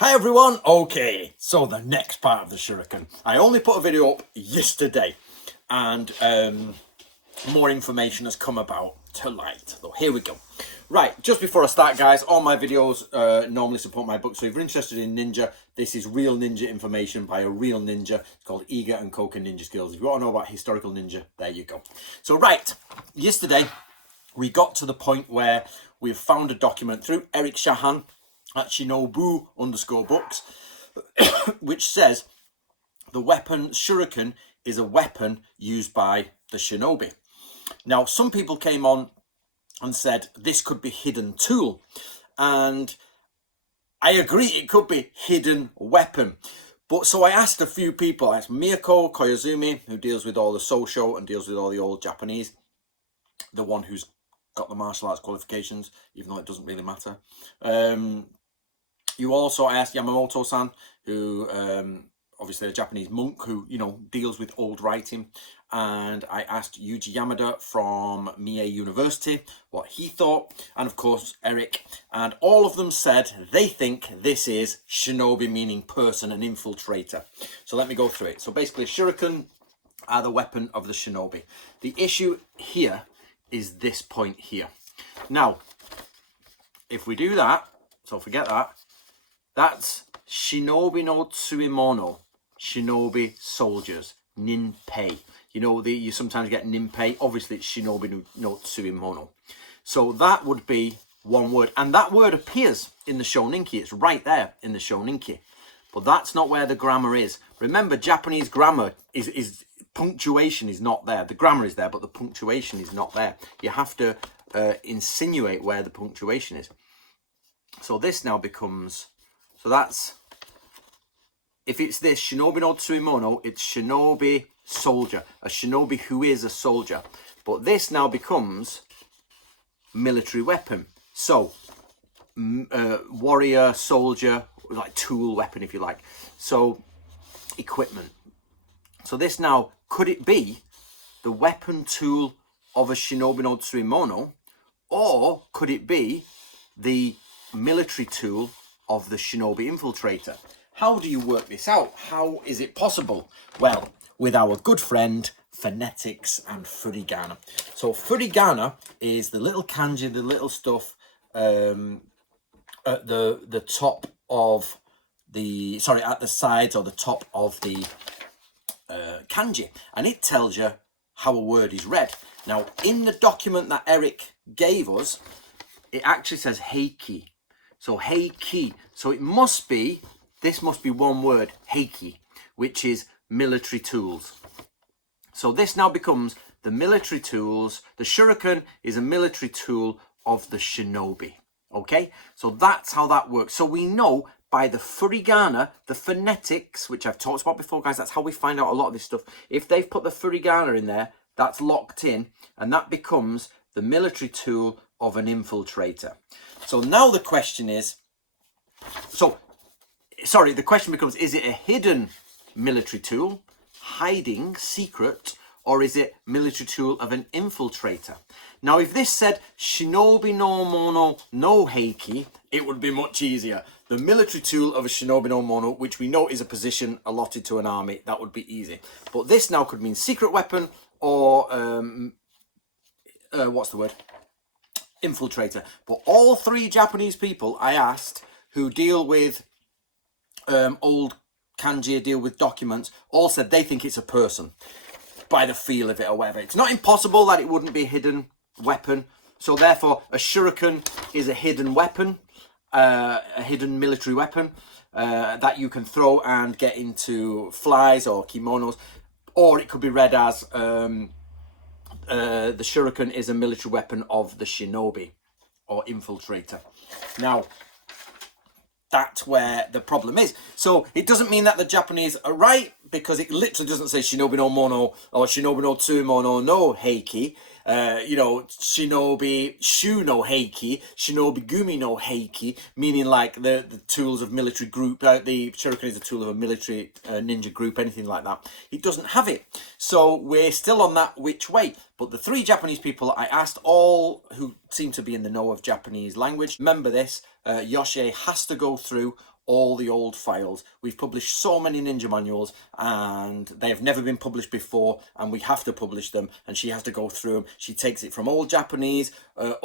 Hi everyone, okay, so the next part of the Shuriken. I only put a video up yesterday and more information has come about to light. So here we go. Right, just before I start guys, all my videos normally support my book. So if you're interested in ninja, this is real ninja information by a real ninja. It's called Iga and Koka Ninja Skills. If you want to know about historical ninja, there you go. So right, yesterday we got to the point where we've found a document through Eric Shahan at Shinobu_books, which says the weapon Shuriken is a weapon used by the shinobi. Now, some people came on and said this could be hidden tool, and I agree it could be hidden weapon. But so I asked a few people. I asked Miyako Koyazumi, who deals with all the Sosho and deals with all the old Japanese, the one who's got the martial arts qualifications, even though it doesn't really matter. You also asked Yamamoto-san, who obviously a Japanese monk who, you know, deals with old writing. And I asked Yuji Yamada from Mie University what he thought. And of course, Eric. And all of them said they think this is shinobi, meaning person, an infiltrator. So let me go through it. So basically, shuriken are the weapon of the shinobi. The issue here is this point here. Now, if we do that, so forget that, that's shinobi no tsuimono, shinobi soldiers, ninpei. You know, you sometimes get ninpei, obviously it's shinobi no tsuimono. So that would be one word, and that word appears in the Shoninki, it's right there in the Shoninki. But that's not where the grammar is. Remember, Japanese grammar is punctuation is not there. The grammar is there, but the punctuation is not there. You have to insinuate where the punctuation is. So this now becomes, so that's, if it's this, shinobi no tsuimono, it's shinobi soldier, a shinobi who is a soldier. But this now becomes military weapon. So, warrior, soldier, like tool, weapon if you like. So, equipment. So this now, could it be the weapon tool of a shinobi no tsuimono, or could it be the military tool of the shinobi infiltrator? How do you work this out? How is it possible? Well, with our good friend phonetics and furigana. So furigana is the little kanji, the little stuff at the top of the, sorry, at the sides or the top of the kanji, and it tells you how a word is read. Now, in the document that Eric gave us, it actually says heiki. So heiki. So it must be, this must be one word, heiki, which is military tools. So this now becomes the military tools. The shuriken is a military tool of the shinobi. Okay? So that's how that works. So we know by the furigana, the phonetics, which I've talked about before, guys, that's how we find out a lot of this stuff. If they've put the furigana in there, that's locked in, and that becomes the military tool of an infiltrator. So now the question is, the question becomes, is it a hidden military tool, hiding, secret, or is it military tool of an infiltrator? Now, if this said shinobi no mono no heiki, it would be much easier. The military tool of a shinobi no mono, which we know is a position allotted to an army, that would be easy. But this now could mean secret weapon or, what's the word? Infiltrator. But all three Japanese people I asked who deal with old kanji, deal with documents, all said they think it's a person by the feel of it or whatever. It's not impossible that it wouldn't be a hidden weapon. So therefore, a shuriken is a hidden weapon, a hidden military weapon that you can throw and get into flies or kimonos. Or it could be read as the shuriken is a military weapon of the shinobi or infiltrator. Now, that's where the problem is. So it doesn't mean that the Japanese are right, because it literally doesn't say shinobi no mono or shinobi no tsuimono no heiki. You know, shinobi shu no heiki, shinobi gumi no heiki, meaning like the tools of military group. The shuriken is a tool of a military ninja group, anything like that. It doesn't have it. So we're still on that which way. But the three Japanese people I asked, all who seem to be in the know of Japanese language, remember this, Yoshie has to go through all the old files. We've published so many ninja manuals and they have never been published before, and we have to publish them, and she has to go through them. She takes it from old Japanese, and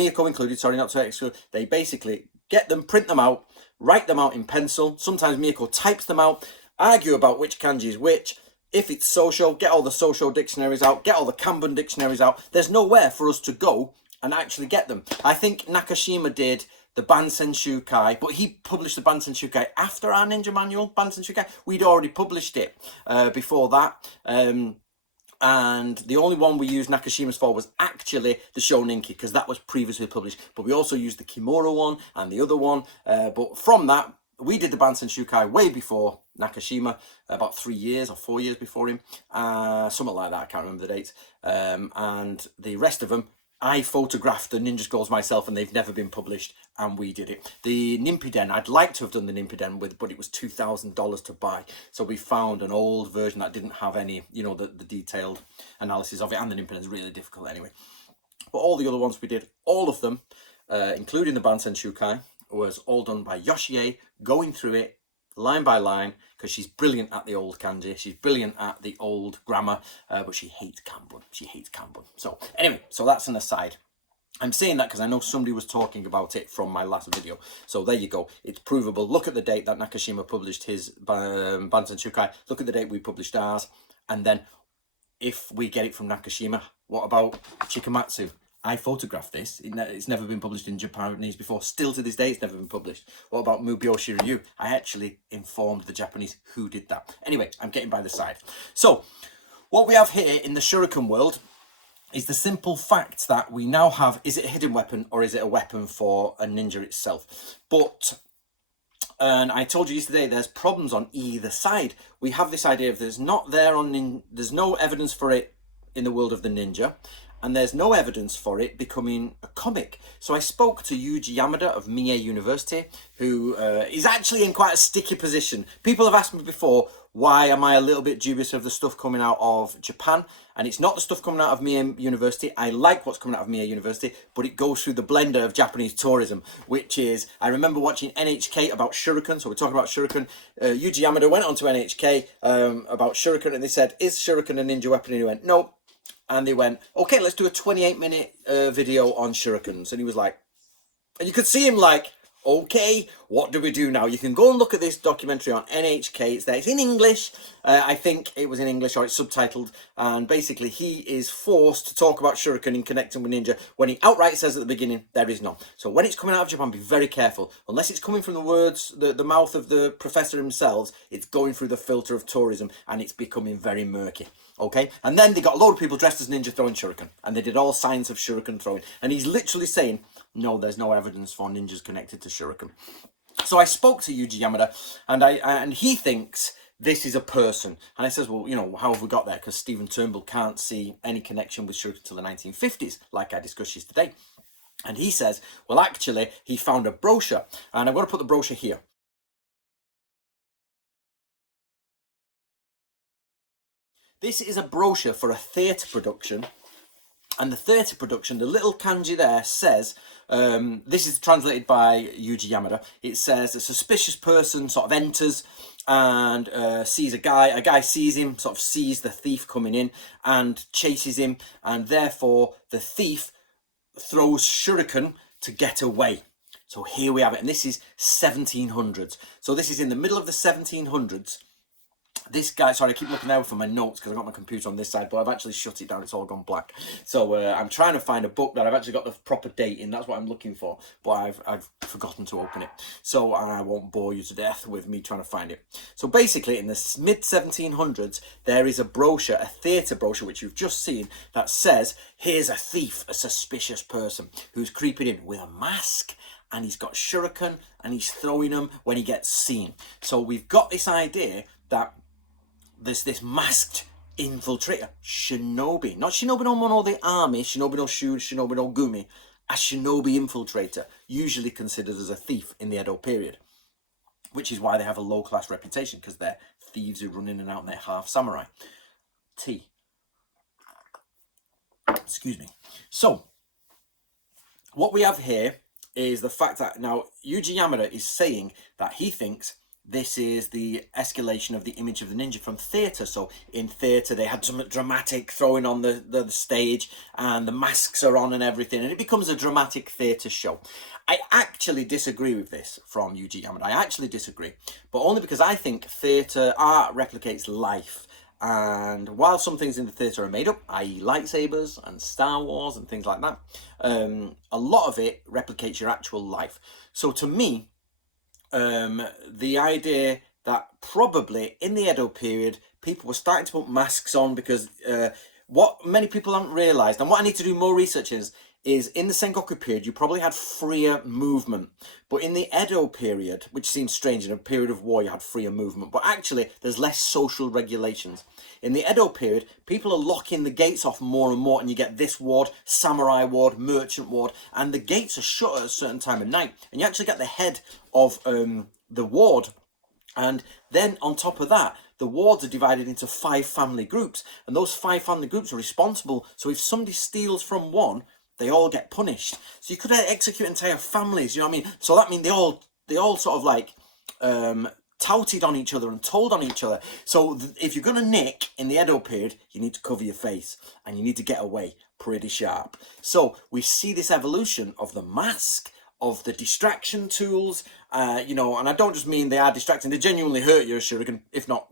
Miyako included, sorry, not to exclude. They basically get them, print them out, write them out in pencil. Sometimes Miyako types them out, argue about which kanji is which. If it's Sosho, get all the Sosho dictionaries out, get all the Kanban dictionaries out. There's nowhere for us to go and actually get them. I think Nakashima did the Bansen Shukai, but he published the Bansen Shukai after our ninja manual, Bansen Shukai. We'd already published it before that. And the only one we used Nakashima's for was actually the Shoninki, because that was previously published. But we also used the Kimura one and the other one. But from that, we did the Bansen Shukai way before Nakashima, about 3 years or 4 years before him. Something like that, I can't remember the dates. And the rest of them, I photographed the ninja scrolls myself, and they've never been published, and we did it. The Nimpiden, I'd like to have done the Nimpiden with, but it was $2,000 to buy. So we found an old version that didn't have any, you know, the detailed analysis of it, and the Nimpiden is really difficult anyway. But all the other ones we did, all of them, including the Bansen Shukai, was all done by Yoshie, going through it line by line, because she's brilliant at the old kanji, she's brilliant at the old grammar, but she hates Kanban. She hates Kanban. So anyway, so that's an aside. I'm saying that because I know somebody was talking about it from my last video. So there you go. It's provable. Look at the date that Nakashima published his Bansen Shukai. Look at the date we published ours. And then if we get it from Nakashima, what about Chikamatsu? I photographed this. It's never been published in Japanese before. Still to this day, it's never been published. What about Mubyoshi Ryu? I actually informed the Japanese who did that. Anyway, I'm getting by the side. So, what we have here in the Shuriken world is the simple fact that we now have, is it a hidden weapon or is it a weapon for a ninja itself? But, and I told you yesterday, there's problems on either side. We have this idea of there's no evidence for it in the world of the ninja, and there's no evidence for it becoming a comic. So I spoke to Yuji Yamada of Mie University, who is actually in quite a sticky position. People have asked me before, why am I a little bit dubious of the stuff coming out of Japan? And it's not the stuff coming out of Mie University. I like what's coming out of Mie University, but it goes through the blender of Japanese tourism, which is, I remember watching NHK about Shuriken, so we're talking about Shuriken. Yuji Yamada went on to NHK about Shuriken, and they said, is Shuriken a ninja weapon? And he went, no. And they went, okay, let's do a 28-minute video on shurikens. And he was like, and you could see him like, okay, what do we do now? You can go and look at this documentary on NHK. It's there. It's in English. I think it was in English, or it's subtitled. And basically, he is forced to talk about shuriken in connecting with ninja when he outright says at the beginning, there is none. So when it's coming out of Japan, be very careful. Unless it's coming from the words, the mouth of the professor himself, it's going through the filter of tourism, and it's becoming very murky. Okay, and then they got a load of people dressed as ninja throwing shuriken, and they did all signs of shuriken throwing, and he's literally saying, no, there's no evidence for ninjas connected to shuriken. So I spoke to Yuji Yamada, and he thinks this is a person, and I says, well, you know, how have we got there? Because Stephen Turnbull can't see any connection with shuriken till the 1950s, like I discussed yesterday. And he says, well, actually, he found a brochure, and I'm going to put the brochure here. This is a brochure for a theatre production, and the theatre production, the little kanji there says, this is translated by Yuji Yamada, it says a suspicious person sort of enters and sees a guy sees him, sort of sees the thief coming in and chases him, and therefore the thief throws shuriken to get away. So here we have it, and this is 1700s. So this is in the middle of the 1700s. This guy, sorry, I keep looking out for my notes because I've got my computer on this side, but I've actually shut it down. It's all gone black. So I'm trying to find a book that I've actually got the proper date in. That's what I'm looking for, but I've forgotten to open it. So I won't bore you to death with me trying to find it. So basically, in the mid-1700s, there is a brochure, a theatre brochure, which you've just seen, that says, here's a thief, a suspicious person who's creeping in with a mask, and he's got shuriken, and he's throwing them when he gets seen. So we've got this idea that there's this masked infiltrator, shinobi, not shinobi no mono the army, shinobi no shu, shinobi no gumi, a shinobi infiltrator, usually considered as a thief in the Edo period, which is why they have a low class reputation, because they're thieves who run in and out and they're half samurai. Tea. Excuse me. So what we have here is the fact that now Yuji Yamada is saying that he thinks this is the escalation of the image of the ninja from theatre. So in theatre they had some dramatic throwing on the stage, and the masks are on and everything, and it becomes a dramatic theatre show. I actually disagree with this from Yuji Yamada. I actually disagree, but only because I think theatre art replicates life. And while some things in the theatre are made up, i.e. lightsabers and Star Wars and things like that, a lot of it replicates your actual life. So to me, the idea that probably in the Edo period, people were starting to put masks on because what many people haven't realised, and what I need to do more research is in the Sengoku period, you probably had freer movement. But in the Edo period, which seems strange, in a period of war, you had freer movement. But actually, there's less social regulations. In the Edo period, people are locking the gates off more and more, and you get this ward, samurai ward, merchant ward, and the gates are shut at a certain time of night. And you actually get the head of the ward. And then on top of that, the wards are divided into 5 family groups, and those 5 family groups are responsible. So if somebody steals from one, they all get punished. So you could execute entire families, you know what I mean? So that means they all sort of like touted on each other and told on each other. So if you're going to nick in the Edo period, you need to cover your face, and you need to get away pretty sharp. So we see this evolution of the mask, of the distraction tools, you know, and I don't just mean they are distracting, they genuinely hurt you, Shuriken, if not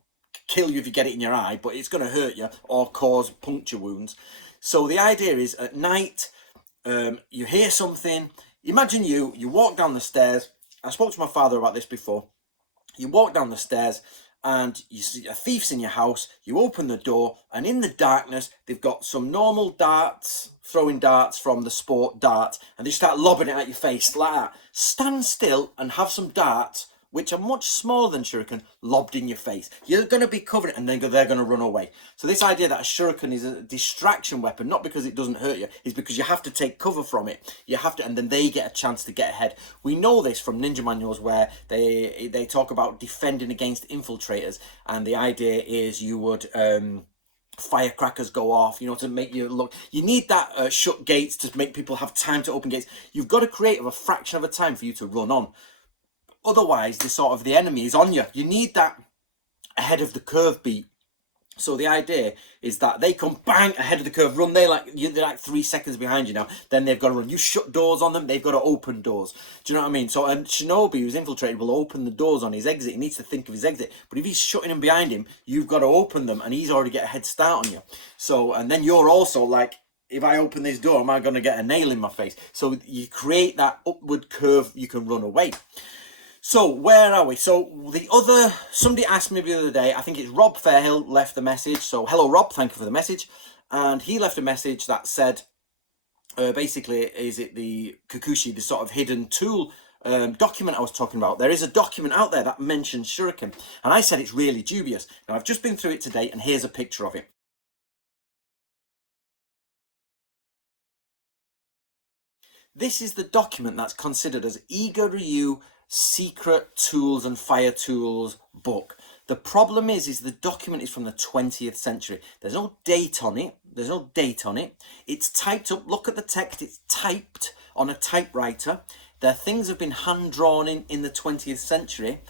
kill you if you get it in your eye, but it's going to hurt you or cause puncture wounds. So the idea is at night, you hear something. Imagine you walk down the stairs. I spoke to my father about this before. You walk down the stairs and you see a thief's in your house. You open the door, and in the darkness they've got some normal darts, throwing darts from the sport dart, and they start lobbing it at your face like that. Stand still and have some darts, which are much smaller than shuriken, lobbed in your face. You're going to be covered, and then they're going to run away. So this idea that a shuriken is a distraction weapon, not because it doesn't hurt you, is because you have to take cover from it. You have to, and then they get a chance to get ahead. We know this from ninja manuals where they talk about defending against infiltrators, and the idea is you would firecrackers go off, you know, to make you look. You need that shut gates to make people have time to open gates. You've got to create a fraction of a time for you to run on. Otherwise, the enemy is on you. You need that ahead of the curve beat. So the idea is that they come bang ahead of the curve, run. They're like 3 seconds behind you now. Then they've got to run. You shut doors on them, they've got to open doors. Do you know what I mean? So Shinobi, who's infiltrated, will open the doors on his exit. He needs to think of his exit. But if he's shutting them behind him, you've got to open them, and he's already got a head start on you. So, and then you're also like, if I open this door, am I going to get a nail in my face? So you create that upward curve, you can run away. So where are we? So somebody asked me the other day, I think it's Rob Fairhill left the message. So hello Rob, thank you for the message. And he left a message that said, basically, is it the Kikushi, the sort of hidden tool document I was talking about? There is a document out there that mentions shuriken. And I said it's really dubious. Now I've just been through it today, and here's a picture of it. This is the document that's considered as Iga Ryu Secret Tools and Fire Tools book. The problem is the document is from the 20th century. There's no date on it. It's typed up. Look at the text. It's typed on a typewriter. The things have been hand drawn in the 20th century.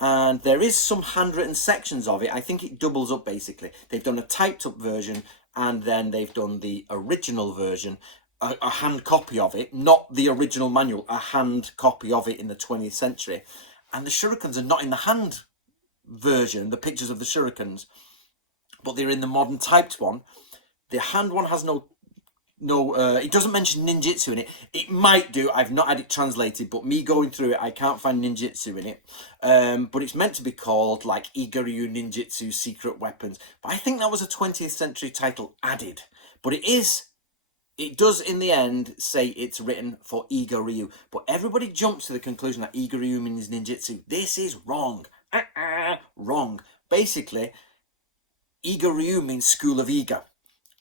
And there is some handwritten sections of it. I think it doubles up basically. They've done a typed up version, and then they've done the original version. A hand copy of it, not the original manual, a hand copy of it in the 20th century. And the shurikens are not in the hand version, the pictures of the shurikens, but they're in the modern typed one. The hand one has no, it doesn't mention ninjutsu in it. It might do, I've not had it translated, but me going through it, I can't find ninjutsu in it. But it's meant to be called like Iga Ryu Ninjutsu Secret Weapons. But I think that was a 20th century title added. But it does in the end say it's written for Iga Ryu, but everybody jumps to the conclusion that Iga Ryu means ninjutsu. This is wrong. Wrong. Basically, Iga Ryu means School of Iga,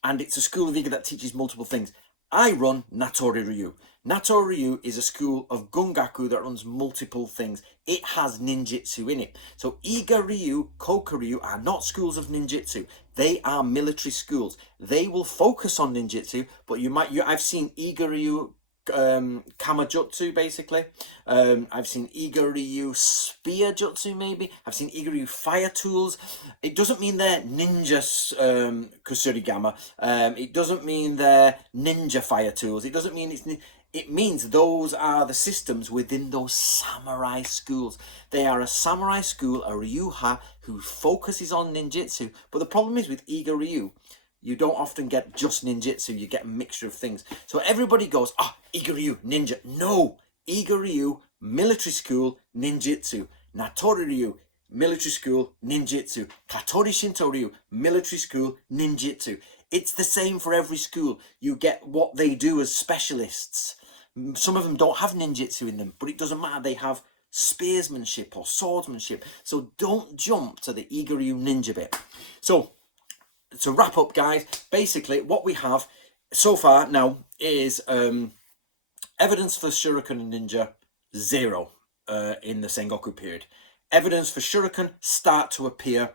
and it's a School of Iga that teaches multiple things. I run Natori Ryu. Natori Ryu is a school of Gungaku that runs multiple things. It has ninjutsu in it. So Iga Ryu, Koka Ryu are not schools of ninjutsu. They are military schools. They will focus on ninjutsu, but I've seen Iga Ryu Kamajutsu, basically. I've seen Iga-Ryu spear jutsu, maybe. I've seen Iga-Ryu fire tools. It doesn't mean they're ninja Kusurigama. It doesn't mean they're ninja fire tools. It doesn't mean it means those are the systems within those samurai schools. They are a samurai school, a Ryuha, who focuses on ninjutsu. But the problem is with Iga-Ryu, you don't often get just ninjutsu, you get a mixture of things. So everybody goes, Iga-Ryu, ninja. No, Iga-Ryu, military school, ninjutsu. Natori-Ryu, military school, ninjutsu. Katori Shinto-Ryu, military school, ninjutsu. It's the same for every school. You get what they do as specialists. Some of them don't have ninjutsu in them, but it doesn't matter. They have spearsmanship or swordsmanship. So don't jump to the Iga-Ryu ninja bit. So to wrap up, guys, basically what we have so far now is evidence for Shuriken and Ninja, 0 in the Sengoku period. Evidence for Shuriken start to appear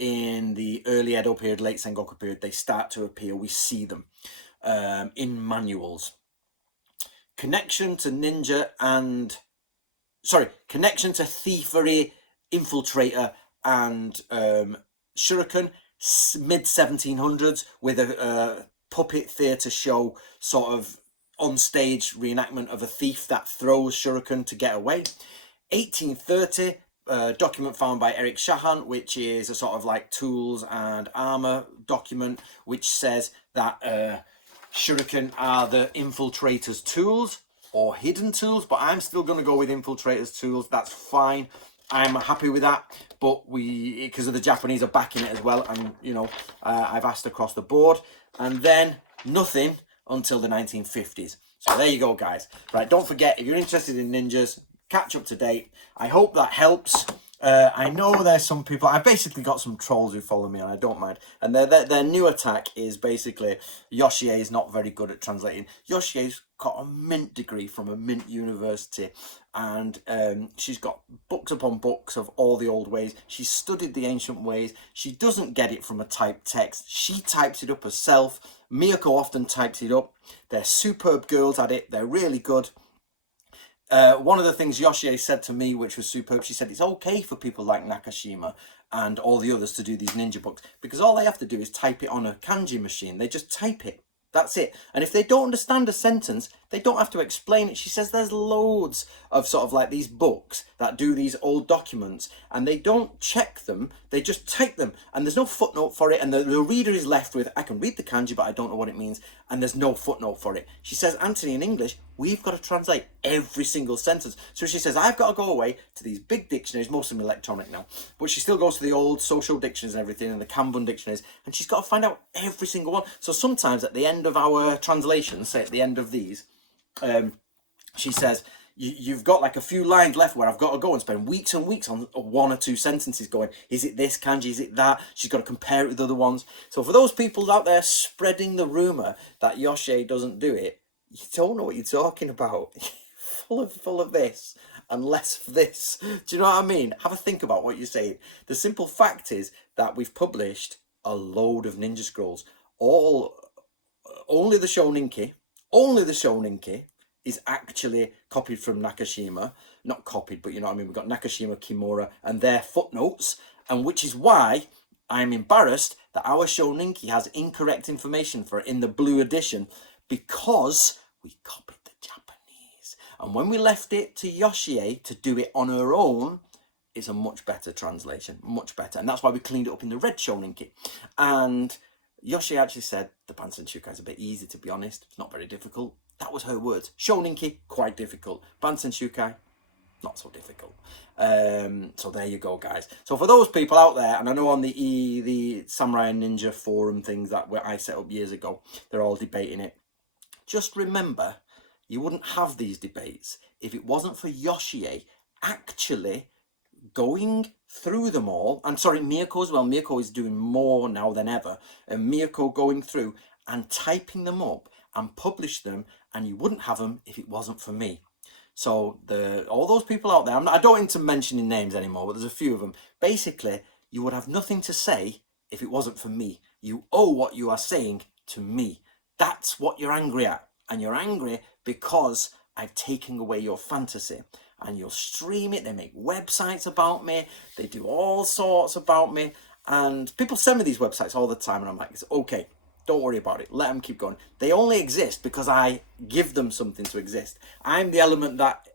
in the early Edo period, late Sengoku period. They start to appear. We see them in manuals. Connection to ninja and... connection to thievery, infiltrator, and Shuriken, mid-1700s, with a puppet theatre show, sort of on-stage reenactment of a thief that throws Shuriken to get away. 1830, document found by Eric Shahan, which is a sort of like tools and armour document, which says that Shuriken are the infiltrators' tools or hidden tools, but I'm still going to go with infiltrators' tools. That's fine. I'm happy with that, but because of the Japanese are backing it as well, and you know, I've asked across the board, and then nothing until the 1950s. So there you go, guys. Right, don't forget, if you're interested in ninjas, catch up to date. I hope that helps. I know there's some people, I've basically got some trolls who follow me, and I don't mind. And their new attack is basically, Yoshie is not very good at translating. Yoshie's got a mint degree from a mint university, and she's got books upon books of all the old ways. She's studied the ancient ways. She doesn't get it from a typed text. She types it up herself. Miyako often types it up. They're superb girls at it. They're really good. One of the things Yoshie said to me, which was superb, she said it's okay for people like Nakashima and all the others to do these ninja books, because all they have to do is type it on a kanji machine. They just type it. That's it. And if they don't understand a sentence, they don't have to explain it. She says there's loads of sort of like these books that do these old documents, and they don't check them. They just type them, and there's no footnote for it. And the reader is left with, I can read the kanji, but I don't know what it means. And there's no footnote for it. She says, Anthony, in English, we've got to translate every single sentence. So she says, I've got to go away to these big dictionaries, most of them electronic now, but she still goes to the old social dictionaries and everything, and the Kanbun dictionaries, and she's got to find out every single one. So sometimes at the end of our translations, say at the end of these, she says, you've got like a few lines left where I've got to go and spend weeks and weeks on one or two sentences going, is it this kanji, is it that? She's got to compare it with other ones. So for those people out there spreading the rumour that Yoshie doesn't do it, you don't know what you're talking about. full of this and less of this. Do you know what I mean? Have a think about what you're saying. The simple fact is that we've published a load of ninja scrolls. Only the Shoninki is actually copied from Nakashima. Not copied, but you know what I mean. We've got Nakashima, Kimura, and their footnotes, and which is why I'm embarrassed that our Shoninki has incorrect information for it in the blue edition, because we copied the Japanese. And when we left it to Yoshie to do it on her own, it's a much better translation, much better. And that's why we cleaned it up in the red Shoninki. And Yoshie actually said the Bansen Shukai is a bit easy, to be honest. It's not very difficult. That was her words. Shoninki, quite difficult. Bansen Shukai, not so difficult. So there you go, guys. So for those people out there, and I know on the Samurai and Ninja forum things that I set up years ago, they're all debating it. Just remember, you wouldn't have these debates if it wasn't for Yoshie actually going through them all. I'm sorry, Miyako as well. Miyako is doing more now than ever. And Miyako going through and typing them up and publish them, and you wouldn't have them if it wasn't for me. So all those people out there, I don't into mentioning names anymore, but there's a few of them. Basically, you would have nothing to say if it wasn't for me. You owe what you are saying to me. That's what you're angry at. And you're angry because I've taken away your fantasy. And you'll stream it, they make websites about me, they do all sorts about me, and people send me these websites all the time, and I'm like, it's okay, don't worry about it, let them keep going. They only exist because I give them something to exist. I'm the element that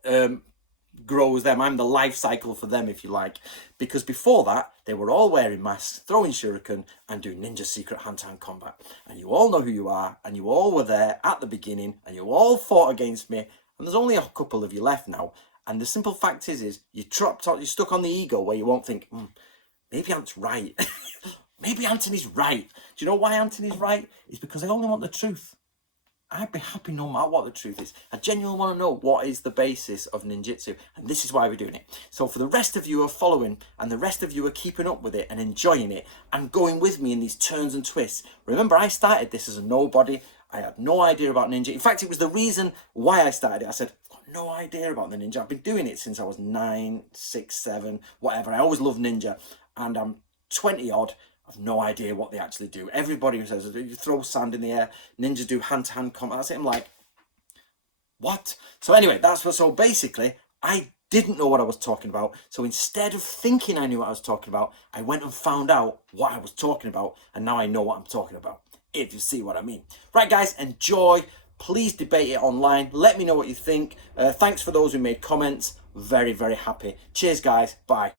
grows them. I'm the life cycle for them, if you like, because before that they were all wearing masks, throwing shuriken and doing ninja secret hand-to-hand combat, and you all know who you are, and you all were there at the beginning, and you all fought against me, and there's only a couple of you left now. And the simple fact is you're stuck on the ego where you won't think, maybe Ant's right. Maybe Anthony's right. Do you know why Anthony's right? It's because I only want the truth. I'd be happy no matter what the truth is. I genuinely want to know what is the basis of ninjutsu, and this is why we're doing it. So for the rest of you who are following, and the rest of you who are keeping up with it and enjoying it and going with me in these turns and twists, remember I started this as a nobody. I had no idea about ninja. In fact, it was the reason why I started it. I said, I've got no idea about the ninja. I've been doing it since I was 9, 6, 7, whatever. I always loved ninja, and I'm 20 odd. I've no idea what they actually do. Everybody who says you throw sand in the air, ninjas do hand-to-hand combat. That's it. I'm like, what? So anyway, so basically, I didn't know what I was talking about. So instead of thinking I knew what I was talking about, I went and found out what I was talking about, and now I know what I'm talking about, if you see what I mean. Right, guys, enjoy. Please debate it online. Let me know what you think. Thanks for those who made comments. Very, very happy. Cheers, guys. Bye.